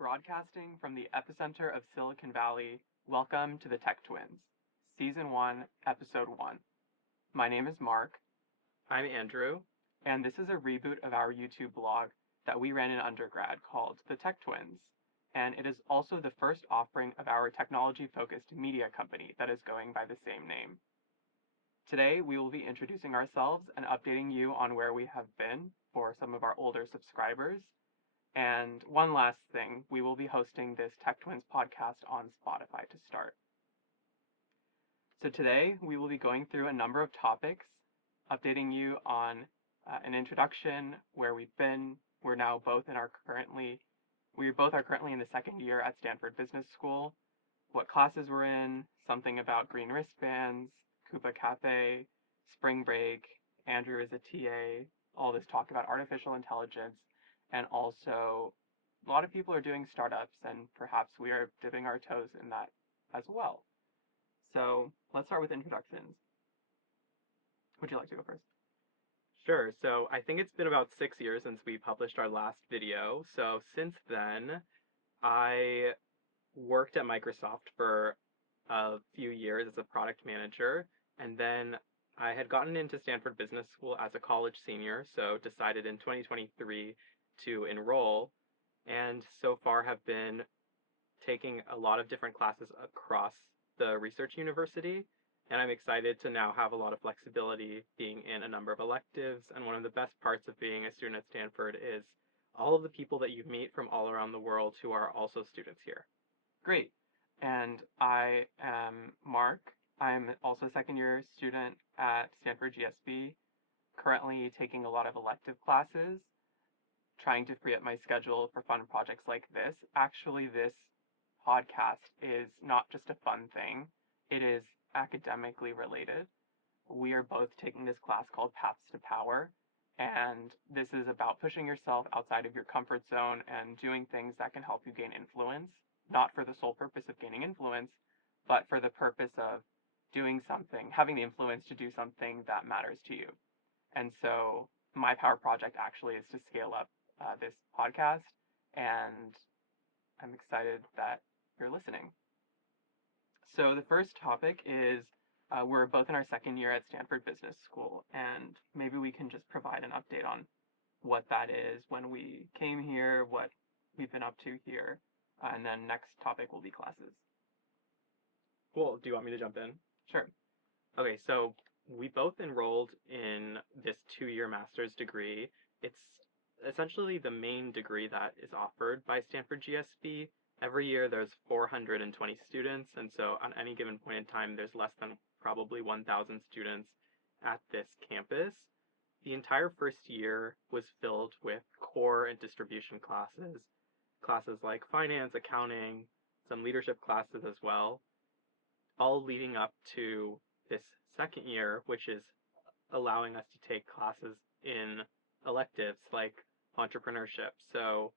Broadcasting from the epicenter of Silicon Valley, welcome to the Tech Twins, Season 1, Episode 1. My name is Mark. I'm Andrew. And this is a reboot of our YouTube blog that we ran in undergrad called The Tech Twins. And it is also the first offering of our technology-focused media company that is going by the same name. Today, we will be introducing ourselves and updating you on where we have been for some of our older subscribers. And one last thing, we will be hosting this Tech Twins podcast on Spotify to start. So today, we will be going through a number of topics, updating you on an introduction, where we've been. We both are currently in the second year at Stanford Business School, what classes we're in, something about green wristbands, Coupa Cafe, spring break, Andrew is a TA, all this talk about artificial intelligence, and also a lot of people are doing startups, and perhaps we are dipping our toes in that as well. So let's start with introductions. Would you like to go first? Sure. So I think it's been about 6 years since we published our last video. So since then, I worked at Microsoft for a few years as a product manager, and then I had gotten into Stanford Business School as a college senior, so decided in 2023 to enroll, and so far have been taking a lot of different classes across the research university, and I'm excited to now have a lot of flexibility being in a number of electives. And one of the best parts of being a student at Stanford is all of the people that you meet from all around the world who are also students here. Great. And I am Mark. I'm also a second year student at Stanford GSB, currently taking a lot of elective classes, trying to free up my schedule for fun projects like this. Actually, this podcast is not just a fun thing, it is academically related. We are both taking this class called Paths to Power, and this is about pushing yourself outside of your comfort zone and doing things that can help you gain influence, not for the sole purpose of gaining influence, but for the purpose of doing something, having the influence to do something that matters to you. And so my power project actually is to scale up this podcast, and I'm excited that you're listening. So the first topic is we're both in our second year at Stanford Business School, and maybe we can just provide an update on what that is, when we came here, what we've been up to here, and then next topic will be classes. Cool. Do you want me to jump in? Sure. Okay, so we both enrolled in this 2-year master's degree. It's essentially the main degree that is offered by Stanford GSB. Every year there's 420 students, and so on any given point in time there's less than probably 1,000 students at this campus. The entire first year was filled with core and distribution classes like finance, accounting, some leadership classes as well, all leading up to this second year, which is allowing us to take classes in electives like entrepreneurship. So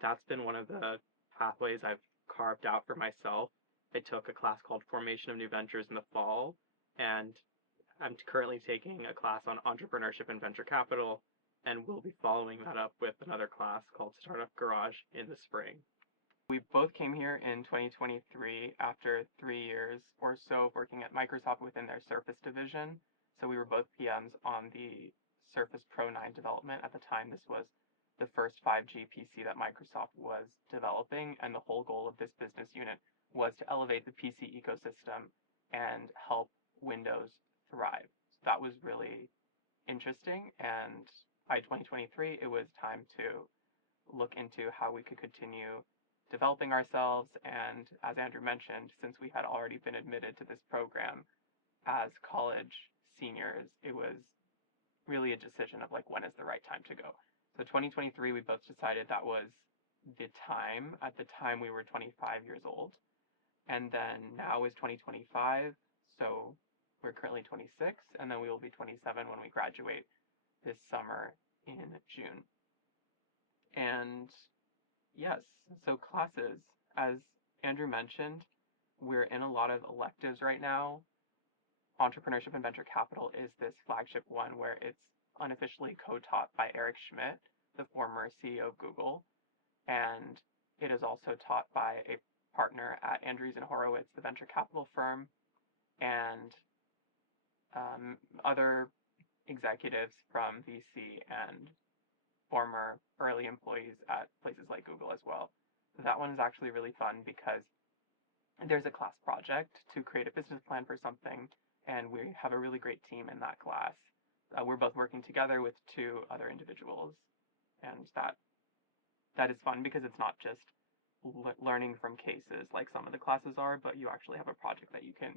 that's been one of the pathways I've carved out for myself. I took a class called Formation of New Ventures in the fall, and I'm currently taking a class on entrepreneurship and venture capital, and we'll be following that up with another class called Startup Garage in the spring. We both came here in 2023 after 3 years or so of working at Microsoft within their Surface division. So we were both PMs on the Surface Pro 9 development. At the time, this was the first 5G PC that Microsoft was developing, and the whole goal of this business unit was to elevate the PC ecosystem and help Windows thrive. So that was really interesting, and by 2023, it was time to look into how we could continue developing ourselves. And as Andrew mentioned, since we had already been admitted to this program as college seniors, it was really a decision of like, when is the right time to go. So 2023, we both decided that was the time. At the time, we were 25 years old. And then now is 2025, so we're currently 26, and then we will be 27 when we graduate this summer in June. And yes, so classes, as Andrew mentioned, we're in a lot of electives right now. Entrepreneurship and Venture Capital is this flagship one where it's unofficially co-taught by Eric Schmidt, the former CEO of Google. and it is also taught by a partner at Andreessen Horowitz, the venture capital firm, and other executives from VC and former early employees at places like Google as well. That one is actually really fun because there's a class project to create a business plan for something, and we have a really great team in that class. We're both working together with two other individuals, and that is fun because it's not just learning from cases like some of the classes are, but you actually have a project that you can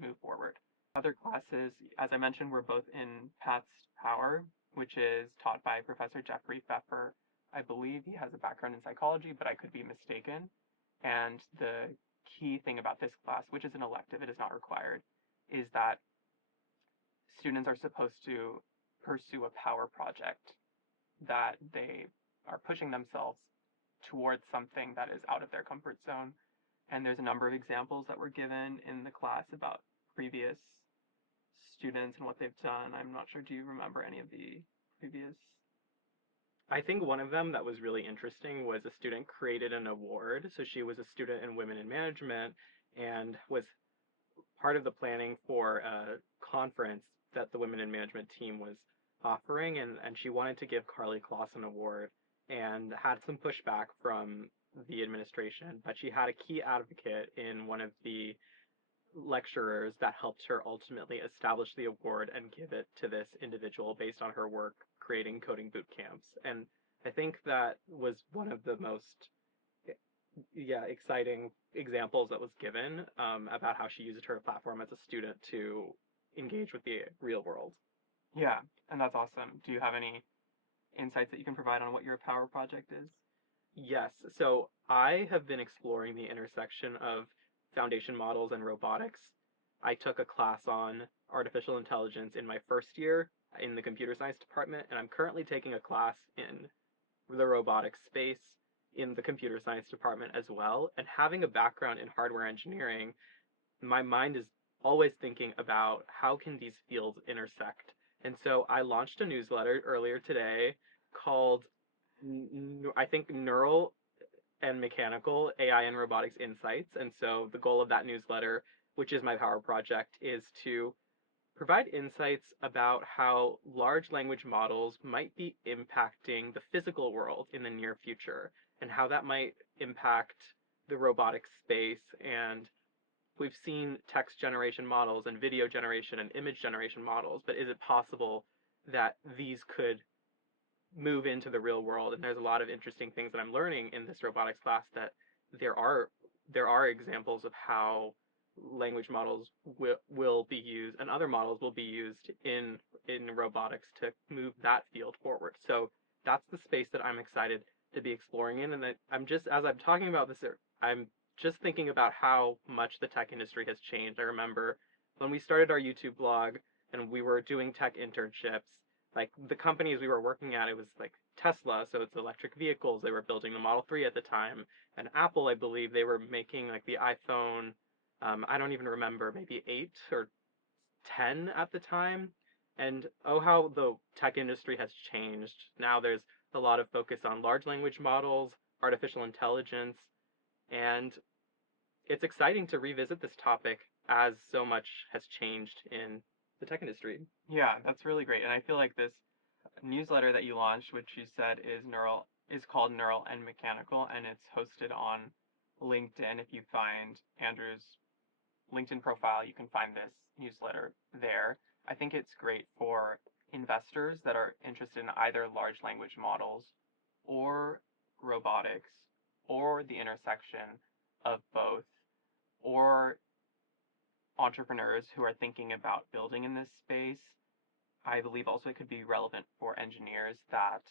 move forward. Other classes, as I mentioned, we're both in Pat's Power, which is taught by Professor Jeffrey Pfeffer. I believe he has a background in psychology, but I could be mistaken. And the key thing about this class, which is an elective, it is not required, is that students are supposed to pursue a power project that they are pushing themselves towards something that is out of their comfort zone. And there's a number of examples that were given in the class about previous students and what they've done. I'm not sure, do you remember any of the previous? I think one of them that was really interesting was a student created an award. So she was a student in women in management and was part of the planning for a conference that the women in management team was offering, and she wanted to give Carly Kloss an award and had some pushback from the administration, but she had a key advocate in one of the lecturers that helped her ultimately establish the award and give it to this individual based on her work creating coding boot camps. And I think that was one of the most exciting examples that was given about how she used her platform as a student to engage with the real world. Yeah, and that's awesome. Do you have any insights that you can provide on what your power project is? Yes, so I have been exploring the intersection of foundation models and robotics. I took a class on artificial intelligence in my first year in the computer science department, and I'm currently taking a class in the robotics space in the computer science department as well. And having a background in hardware engineering, my mind is always thinking about how can these fields intersect. And so I launched a newsletter earlier today called, I think, Neural and Mechanical AI and Robotics Insights. And so the goal of that newsletter, which is my power project, is to provide insights about how large language models might be impacting the physical world in the near future and how that might impact the robotics space. And we've seen text generation models and video generation and image generation models, but is it possible that these could move into the real world? And there's a lot of interesting things that I'm learning in this robotics class, that there are examples of how language models will be used and other models will be used in robotics to move that field forward. So that's the space that I'm excited to be exploring in. And I'm just, as I'm talking about this, I'm just thinking about how much the tech industry has changed. I remember when we started our YouTube blog and we were doing tech internships, like the companies we were working at, it was like Tesla, so it's electric vehicles. They were building the Model 3 at the time, and Apple, I believe, they were making like the iPhone. I don't even remember, maybe 8 or 10 at the time. And oh, how the tech industry has changed. Now there's a lot of focus on large language models, artificial intelligence, and it's exciting to revisit this topic as so much has changed in the tech industry. Yeah, that's really great. And I feel like this newsletter that you launched, which you said is called Neural and Mechanical, and it's hosted on LinkedIn. If you find Andrew's LinkedIn profile, you can find this newsletter there. I think it's great for investors that are interested in either large language models or robotics or the intersection of both, or entrepreneurs who are thinking about building in this space. I believe also it could be relevant for engineers that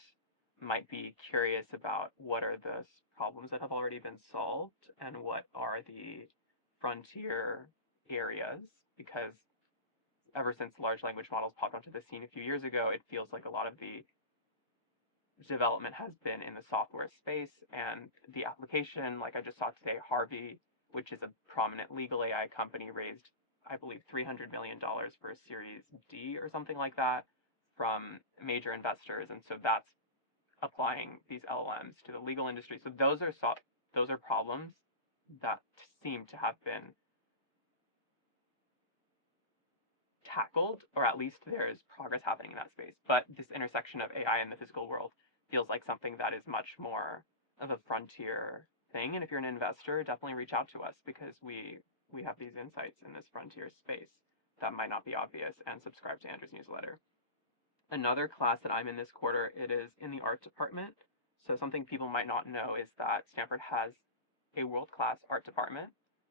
might be curious about what are the problems that have already been solved and what are the frontier areas, because ever since large language models popped onto the scene a few years ago, it feels like a lot of the development has been in the software space, and the application, like I just saw today, Harvey, which is a prominent legal AI company, raised, I believe, $300 million for a Series D or something like that from major investors. And so that's applying these LLMs to the legal industry. So those are problems that seem to have been tackled, or at least there's progress happening in that space. But this intersection of AI and the physical world feels like something that is much more of a frontier thing. And if you're an investor, definitely reach out to us, because we have these insights in this frontier space that might not be obvious, and subscribe to Andrew's newsletter. Another class that I'm in this quarter, it is in the art department. So something people might not know is that Stanford has a world-class art department.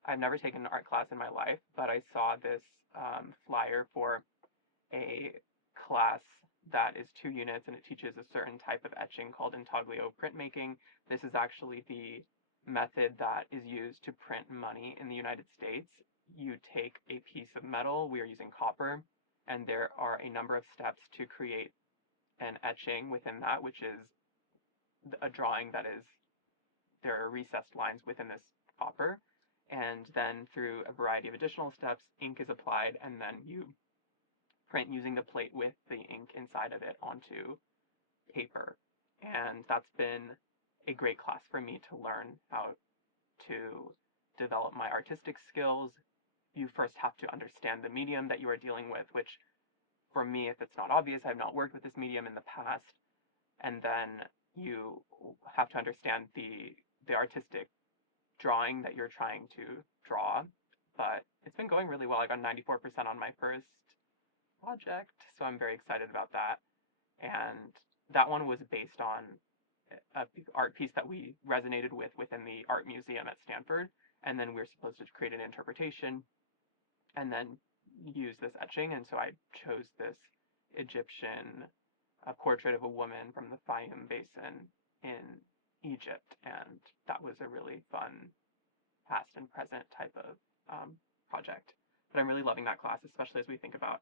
I've never taken an art class in my life, but I saw this flyer for a class that is 2 units, and it teaches a certain type of etching called intaglio printmaking. This is actually the method that is used to print money in the United States. You take a piece of metal, we are using copper, and there are a number of steps to create an etching within that, which is a drawing that is, there are recessed lines within this copper, and then through a variety of additional steps, ink is applied, and then you print using the plate with the ink inside of it onto paper. And that's been a great class for me to learn how to develop my artistic skills. You first have to understand the medium that you are dealing with, which for me, if it's not obvious, I've not worked with this medium in the past. And then you have to understand the artistic drawing that you're trying to draw. But it's been going really well. I got 94% on my first project, so I'm very excited about that. And that one was based on a art piece that we resonated with within the art museum at Stanford, and then we were supposed to create an interpretation and then use this etching. And so I chose this Egyptian portrait of a woman from the Fayum Basin in Egypt, and that was a really fun past and present type of project. But I'm really loving that class, especially as we think about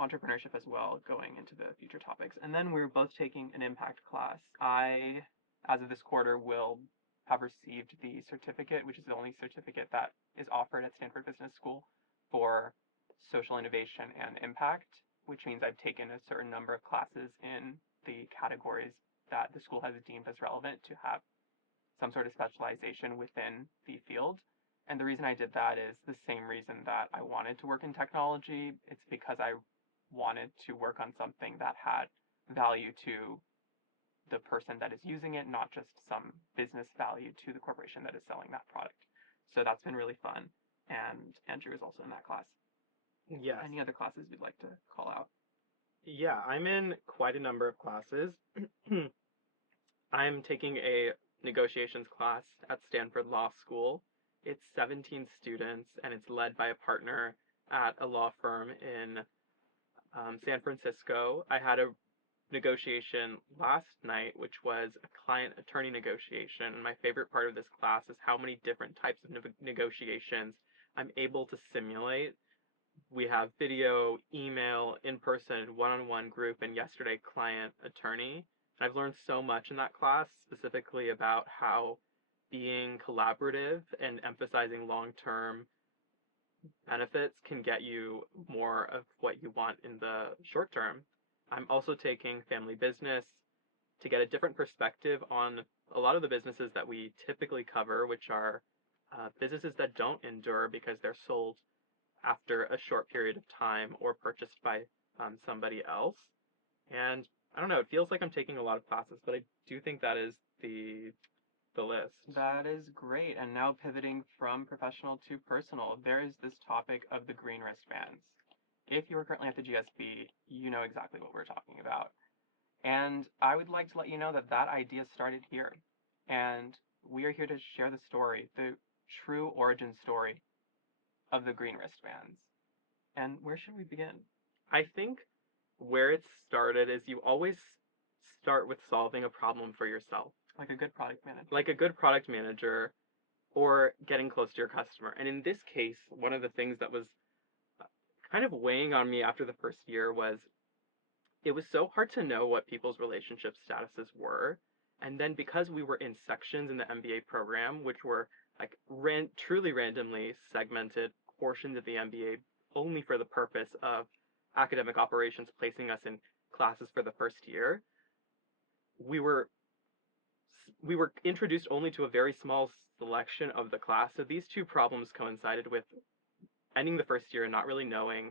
entrepreneurship as well going into the future topics. And then we're both taking an impact class. I, as of this quarter, will have received the certificate, which is the only certificate that is offered at Stanford Business School for social innovation and impact, which means I've taken a certain number of classes in the categories that the school has deemed as relevant to have some sort of specialization within the field. And the reason I did that is the same reason that I wanted to work in technology. It's because I wanted to work on something that had value to the person that is using it, not just some business value to the corporation that is selling that product. So that's been really fun. And Andrew is also in that class. Yes. Any other classes you'd like to call out? Yeah, I'm in quite a number of classes. I'm taking a negotiations class at Stanford Law School. It's 17 students, and it's led by a partner at a law firm in San Francisco. I had a negotiation last night, which was a client-attorney negotiation. And my favorite part of this class is how many different types of negotiations I'm able to simulate. We have video, email, in-person, one-on-one group, and yesterday client-attorney. And I've learned so much in that class, specifically about how being collaborative and emphasizing long-term benefits can get you more of what you want in the short term. I'm also taking family business to get a different perspective on a lot of the businesses that we typically cover, which are businesses that don't endure because they're sold after a short period of time or purchased by somebody else. And I don't know, it feels like I'm taking a lot of classes, but I do think that is the list. That is great. And now pivoting from professional to personal, there is this topic of the green wristbands. If you are currently at the GSB, you know exactly what we're talking about. And I would like to let you know that that idea started here. And we are here to share the story, the true origin story of the green wristbands. And where should we begin? I think where it started is you always start with solving a problem for yourself. Like a good product manager. Like a good product manager, or getting close to your customer. And in this case, one of the things that was kind of weighing on me after the first year was it was so hard to know what people's relationship statuses were. And then because we were in sections in the MBA program, which were like truly randomly segmented portions of the MBA only for the purpose of academic operations, placing us in classes for the first year, we were we were introduced only to a very small selection of the class. So these two problems coincided with ending the first year and not really knowing,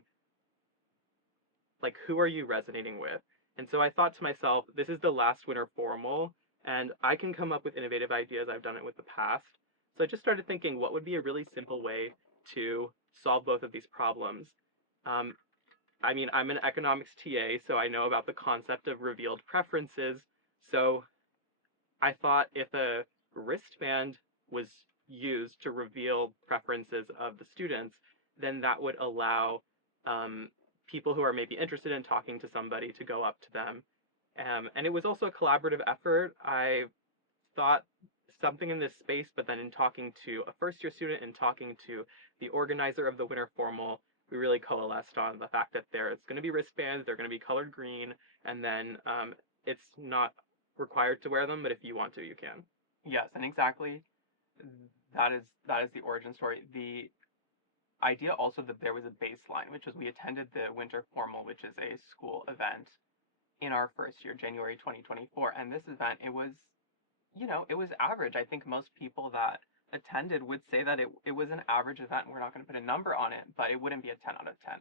like, who are you resonating with? And so I thought to myself, this is the last winter formal, and I can come up with innovative ideas. I've done it with the past. So I just started thinking, what would be a really simple way to solve both of these problems? Um, I mean, I'm an economics TA, so I know about the concept of revealed preferences. So I thought if a wristband was used to reveal preferences of the students, then that would allow um, people who are maybe interested in talking to somebody to go up to them. And it was also a collaborative effort. I thought something in this space, but then in talking to a first year student and talking to the organizer of the winter formal, we really coalesced on the fact that there's going to be wristbands, they're going to be colored green, and then it's not required to wear them, but if you want to, you can. Yes, and exactly that is the origin story. The idea also that there was a baseline, which was we attended the winter formal, which is a school event in our first year, January 2024, and this event it was average. I think most people that attended would say that it was an average event. We're not going to put a number on it, but it wouldn't be a 10 out of 10.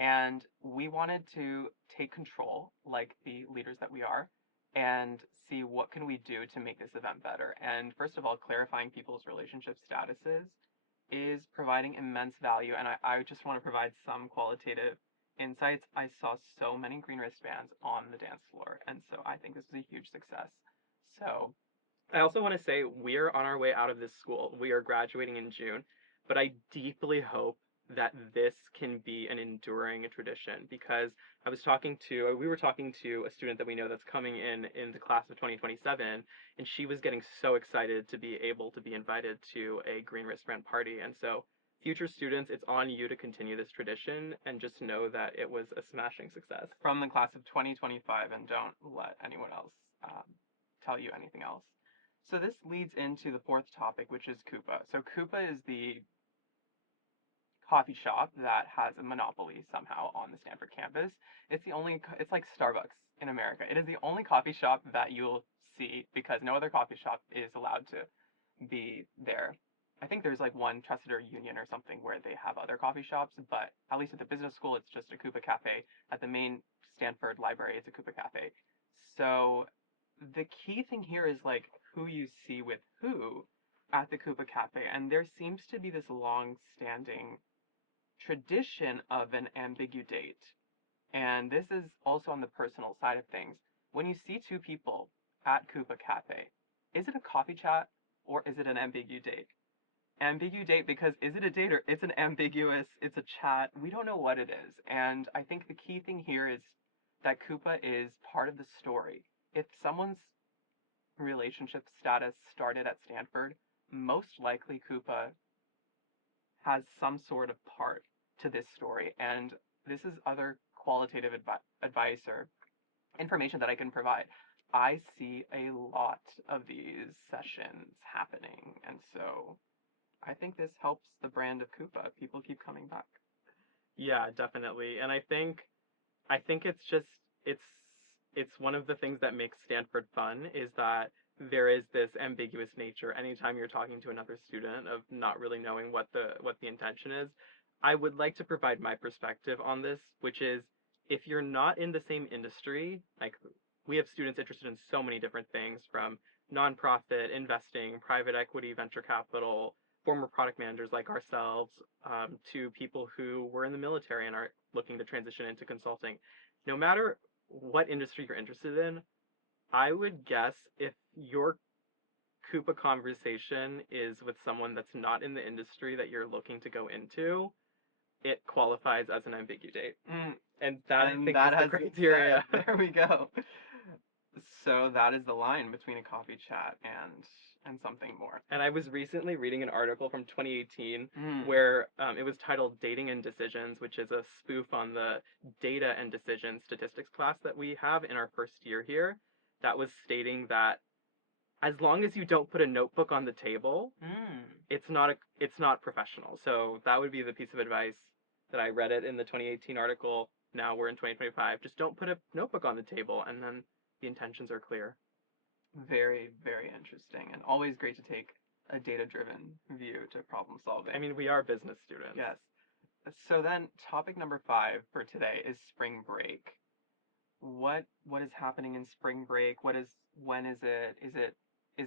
And we wanted to take control, like the leaders that we are, and see what can we do to make this event better. And first of all, clarifying people's relationship statuses is providing immense value. And I just want to provide some qualitative insights. I saw so many green wristbands on the dance floor, and so I think this was a huge success. So I also want to say we are on our way out of this school. We are graduating in June, but I deeply hope that this can be an enduring tradition because we were talking to a student that we know that's coming in the class of 2027, and she was getting so excited to be able to be invited to a green wristband party. And so, future students, it's on you to continue this tradition and just know that it was a smashing success. from the class of 2025, and don't let anyone else tell you anything else. So this leads into the fourth topic, which is Coupa. So Coupa is the coffee shop that has a monopoly somehow on the Stanford campus. It's like Starbucks in America. It is the only coffee shop that you'll see because no other coffee shop is allowed to be there. I think there's like one Trusted or Union or something where they have other coffee shops, but at least at the business school, it's just a Coupa Cafe. At the main Stanford library, it's a Coupa Cafe. So the key thing here is like who you see with who at the Coupa Cafe, and there seems to be this long-standing tradition of an ambiguity. And this is also on the personal side of things. When you see two people at Coupa Cafe, is it a coffee chat or is it an ambiguity? Ambiguity because is it a date or it's it's a chat. We don't know what it is. And I think the key thing here is that Coupa is part of the story. If someone's relationship status started at Stanford, most likely Coupa has some sort of part to this story. And this is other qualitative advice or information that I can provide. I see a lot of these sessions happening. And so I think this helps the brand of Coupa. People keep coming back. Yeah, definitely. And I think it's it's one of the things that makes Stanford fun is that there is this ambiguous nature anytime you're talking to another student of not really knowing what the intention is. I would like to provide my perspective on this, which is if you're not in the same industry, like we have students interested in so many different things from nonprofit, investing, private equity, venture capital, former product managers like ourselves, to people who were in the military and are looking to transition into consulting. No matter what industry you're interested in, I would guess if your Coupa conversation is with someone that's not in the industry that you're looking to go into, it qualifies as an ambiguity. Mm, And that I and think that is the has been criteria. said. There we go. So that is the line between a coffee chat and something more. And I was recently reading an article from 2018 Mm. where it was titled Dating and Decisions, which is a spoof on the data and decision statistics class that we have in our first year here. That was stating that as long as you don't put a notebook on the table, Mm. it's not professional. So that would be the piece of advice that I read it in the 2018 article. Now we're in 2025. Just don't put a notebook on the table, and then the intentions are clear. Very, very interesting, and always great to take a data-driven view to problem I solving. mean, we are business students. Yes. So then, topic number 5 for today is spring break. What is happening in spring break? When is it? Is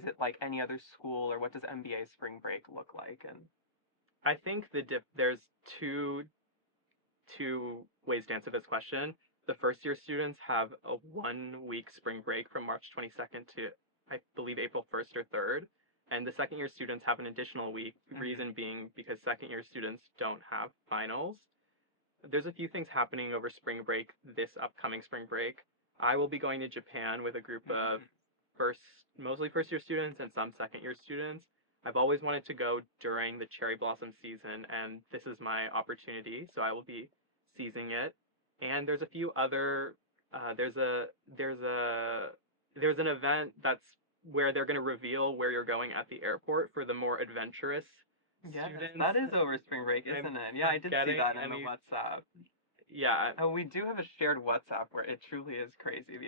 it like any other school, or what does MBA spring break look like? And I think there's two two ways to answer this question. The first year students have a 1 week spring break from March 22nd to, I believe, April 1st or 3rd. And the second year students have an additional week, mhm, reason being because second year students don't have finals. There's a few things happening over spring break this upcoming spring break. I will be going to Japan with a group of mhm. first, mostly first year students and some second year students. I've always wanted to go during the cherry blossom season, and this is my opportunity, so I will be seizing it. And there's a few other, there's a there's an event that's where they're going to reveal where you're going at the airport for the more adventurous Yes, students. that is over spring break, I'm isn't it? Yeah, I did see forgetting that in the any. WhatsApp. Yeah, Oh, we do have a shared WhatsApp where it truly is crazy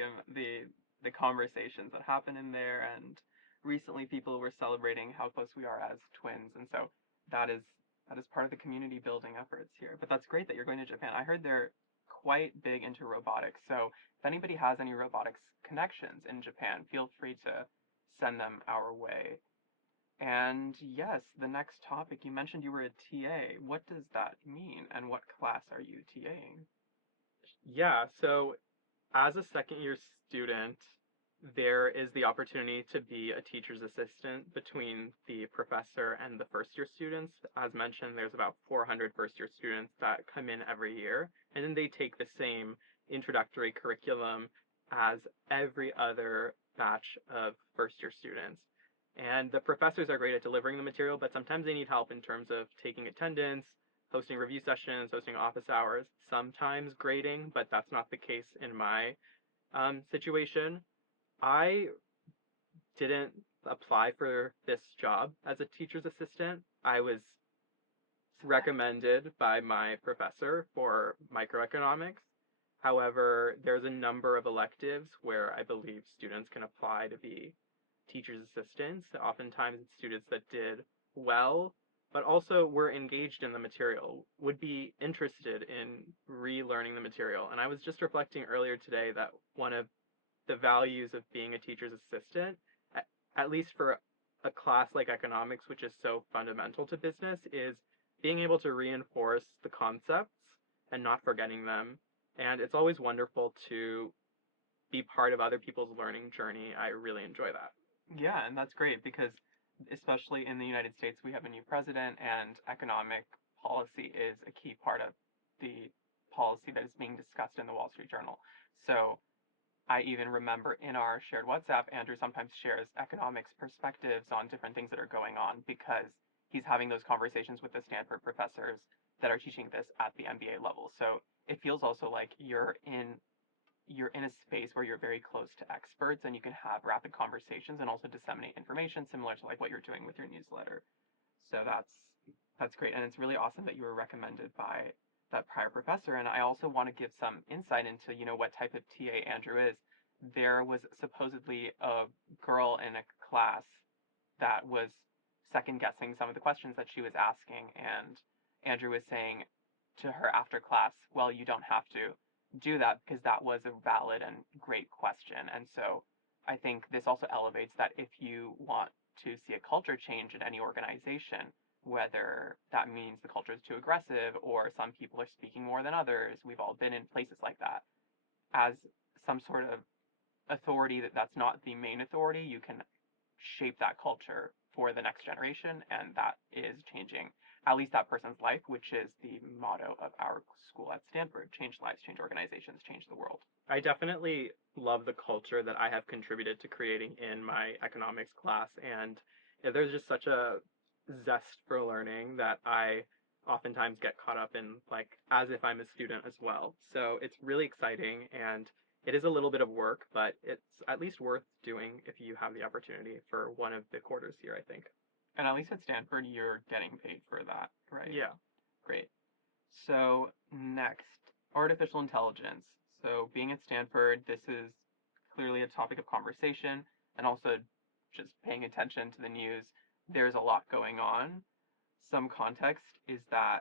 the conversations that happen in there, and recently people were celebrating how close we are as twins, and so that is that is part of the community building efforts here. But that's great that you're going to Japan. I heard they're quite big into robotics, so if anybody has any robotics connections in Japan, feel free to send them our way. And yes, the next topic, you mentioned you were a TA. What does that mean, and what class are you TAing? yeah. So as a second year student, there is the opportunity to be a teacher's assistant between the professor and the first year students. As mentioned, there's about 400 first year students that come in every year, and then they take the same introductory curriculum as every other batch of first year students. And the professors are great at delivering the material, but sometimes they need help in terms of taking attendance, hosting review sessions, hosting office hours, sometimes grading, but that's not the case in my situation. I didn't apply for this job as a teacher's assistant. I was recommended by my professor for microeconomics. However, there's a number of electives where I believe students can apply to be teachers' assistants. Oftentimes, it's students that did well, but also were engaged in the material, would be interested in relearning the material. And I was just reflecting earlier today that one of the values of being a teacher's assistant, at least for a class like economics, which is so fundamental to business, is being able to reinforce the concepts and not forgetting them. And it's always wonderful to be part of other people's learning journey. I really enjoy that. Yeah, and that's great because especially in the United States, we have a new president, and economic policy is a key part of the policy that is being discussed in the Wall Street Journal. So I even remember in our shared WhatsApp, Andrew sometimes shares economics perspectives on different things that are going on because he's having those conversations with the Stanford professors that are teaching this at the MBA level. So it feels also like you're in a space where you're very close to experts and you can have rapid conversations and also disseminate information similar to like what you're doing with your newsletter. So that's great, and it's really awesome that you were recommended by that prior professor. And I also want to give some insight into what type of TA Andrew is. There was supposedly a girl in a class that was second guessing some of the questions that she was asking, and Andrew was saying to her after class, well, you don't have to do that because that was a valid and great question. And so I think this also elevates that if you want to see a culture change in any organization, whether that means the culture is too aggressive or some people are speaking more than others, we've all been in places like that. As some sort of authority that's not the main authority, you can shape that culture for the next generation, and that is changing at least that person's life, which is the motto of our school at Stanford: change lives, change organizations, change the world. I definitely love the culture that I have contributed to creating in my economics class. And there's just such a zest for learning that I oftentimes get caught up in, like, as if I'm a student as well. So it's really exciting, and it is a little bit of work, but it's at least worth doing if you have the opportunity for one of the quarters here, I think. And at least at Stanford, you're getting paid for that, right? Yeah. Great. So, next, artificial intelligence. So, being at Stanford, this is clearly a topic of conversation. and also just paying attention to the news, there's a lot going on. Some context is that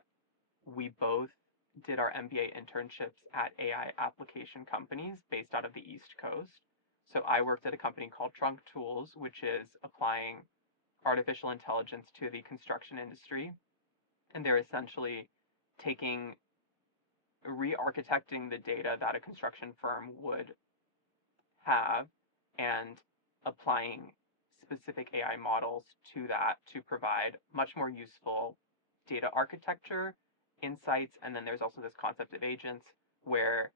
we both did our MBA internships at AI application companies based out of the East Coast. So I worked at a company called Trunk Tools, which is applying artificial intelligence to the construction industry. And they're essentially taking, re-architecting the data that a construction firm would have and applying specific AI models to that to provide much more useful data architecture, insights, and then there's also this concept of agents where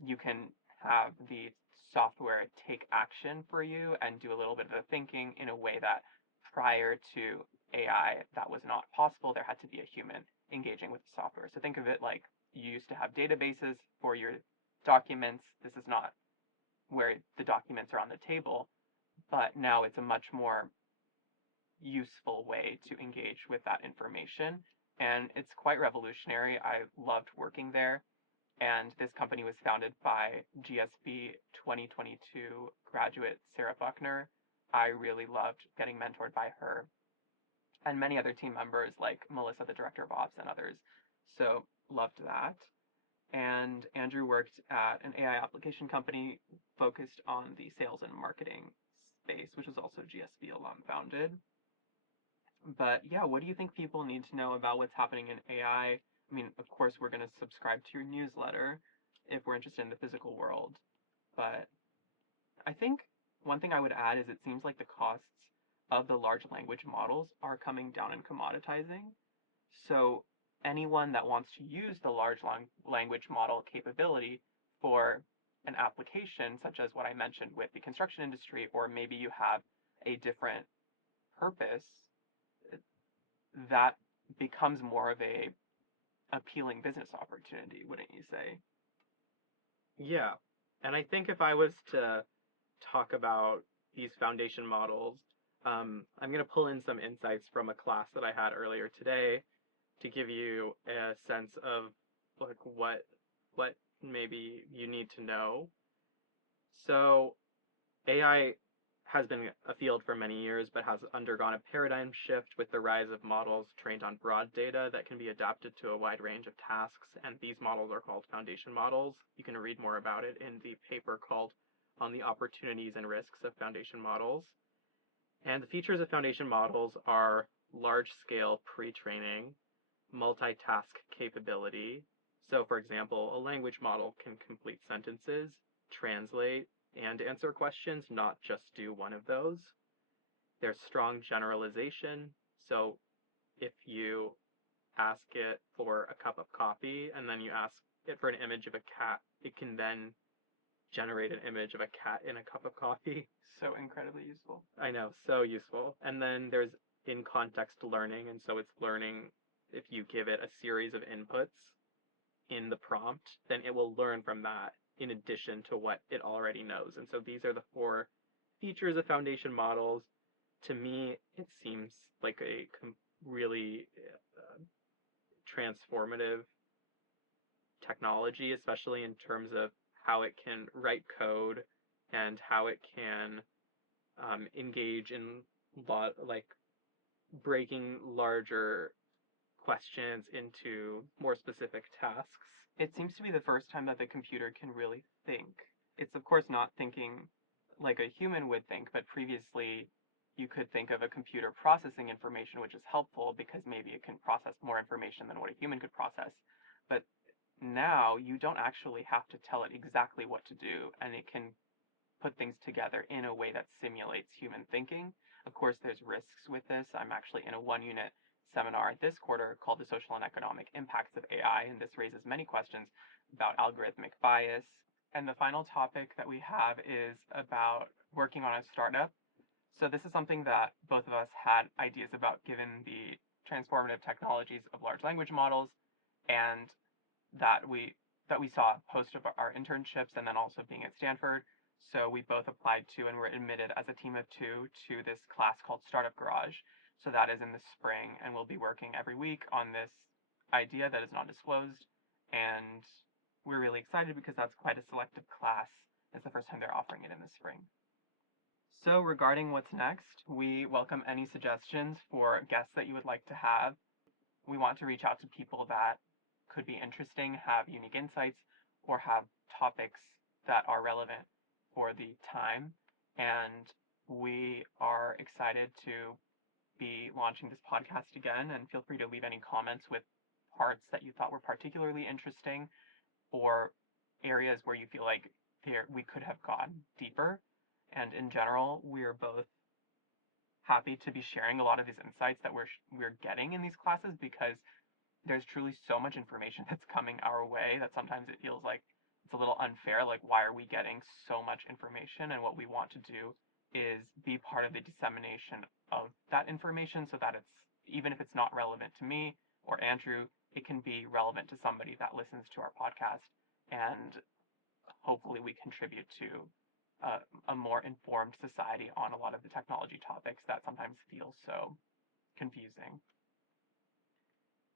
you can have the software take action for you and do a little bit of the thinking in a way that prior to AI that was not possible. There had to be a human engaging with the software. So think of it like you used to have databases for your documents. This is not where the documents are on the table, but now it's a much more useful way to engage with that information. And it's quite revolutionary. I loved working there. And this company was founded by GSB 2022 graduate Sarah Buckner. I really loved getting mentored by her and many other team members like Melissa, the director of ops, and others. So loved that. And Andrew worked at an AI application company focused on the sales and marketing space, which was also GSB alum founded. But yeah, what do you think people need to know about what's happening in AI? I mean, of course, we're going to subscribe to your newsletter if we're interested in the physical world. But I think one thing I would add is it seems like the costs of the large language models are coming down and commoditizing. So anyone that wants to use the large language model capability for an application, such as what I mentioned with the construction industry, or maybe you have a different purpose, that becomes more of a appealing business opportunity, wouldn't you say? Yeah. And I think if I was to talk about these foundation models, I'm going to pull in some insights from a class that I had earlier today to give you a sense of like what maybe you need to know. So AI has been a field for many years, but has undergone a paradigm shift with the rise of models trained on broad data that can be adapted to a wide range of tasks, and these models are called foundation models. You can read more about it in the paper called On the Opportunities and Risks of Foundation Models. And the features of foundation models are large-scale pre-training, multitask capability. So, for example, a language model can complete sentences, translate, and answer questions, not just do one of those. There's strong generalization. So if you ask it for a cup of coffee and then you ask it for an image of a cat, it can then generate an image of a cat in a cup of coffee. So incredibly useful. I know, so useful. And then there's in context learning, and so it's learning if you give it a series of inputs in the prompt, then it will learn from that in addition to what it already knows. And so these are the four features of foundation models. To me, it seems like a really transformative technology, especially in terms of how it can write code and how it can engage in like breaking larger questions into more specific tasks. It seems to be the first time that the computer can really think. It's of course not thinking like a human would think, but previously you could think of a computer processing information, which is helpful because maybe it can process more information than what a human could process. But now you don't actually have to tell it exactly what to do, and it can put things together in a way that simulates human thinking. Of course, there's risks with this. I'm actually in a one-unit seminar this quarter called The Social and Economic Impacts of AI, and this raises many questions about algorithmic bias. And the final topic that we have is about working on a startup. So this is something that both of us had ideas about given the transformative technologies of large language models, and that we saw post of our internships and then also being at Stanford. So we both applied to and were admitted as a team of two to this class called Startup Garage. So that is in the spring, and we'll be working every week on this idea that is not disclosed. And we're really excited because that's quite a selective class. It's the first time they're offering it in the spring. So, regarding what's next, we welcome any suggestions for guests that you would like to have. We want to reach out to people that could be interesting, have unique insights, or have topics that are relevant for the time. And we are excited to be launching this podcast again. And feel free to leave any comments with parts that you thought were particularly interesting or areas where you feel like we could have gone deeper. And in general, we're both happy to be sharing a lot of these insights that we're getting in these classes because there's truly so much information that's coming our way that sometimes it feels like it's a little unfair. Like, why are we getting so much information? And what we want to do is be part of the dissemination of that information so that it's, even if it's not relevant to me or Andrew, it can be relevant to somebody that listens to our podcast. And hopefully we contribute to a more informed society on a lot of the technology topics that sometimes feel so confusing.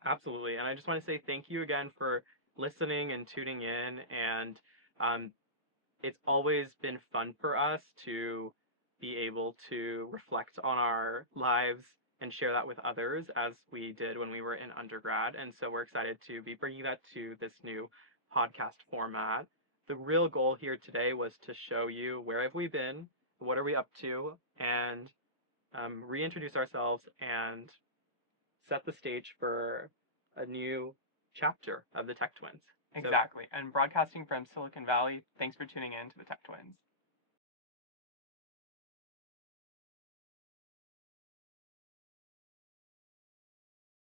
Absolutely. And I just want to say thank you again for listening and tuning in. And um, it's always been fun for us to be able to reflect on our lives and share that with others as we did when we were in undergrad. And so we're excited to be bringing that to this new podcast format. The real goal here today was to show you where have we been, what are we up to, and reintroduce ourselves and set the stage for a new chapter of the Tech Twins. Exactly. And broadcasting from Silicon Valley, thanks for tuning in to the Tech Twins.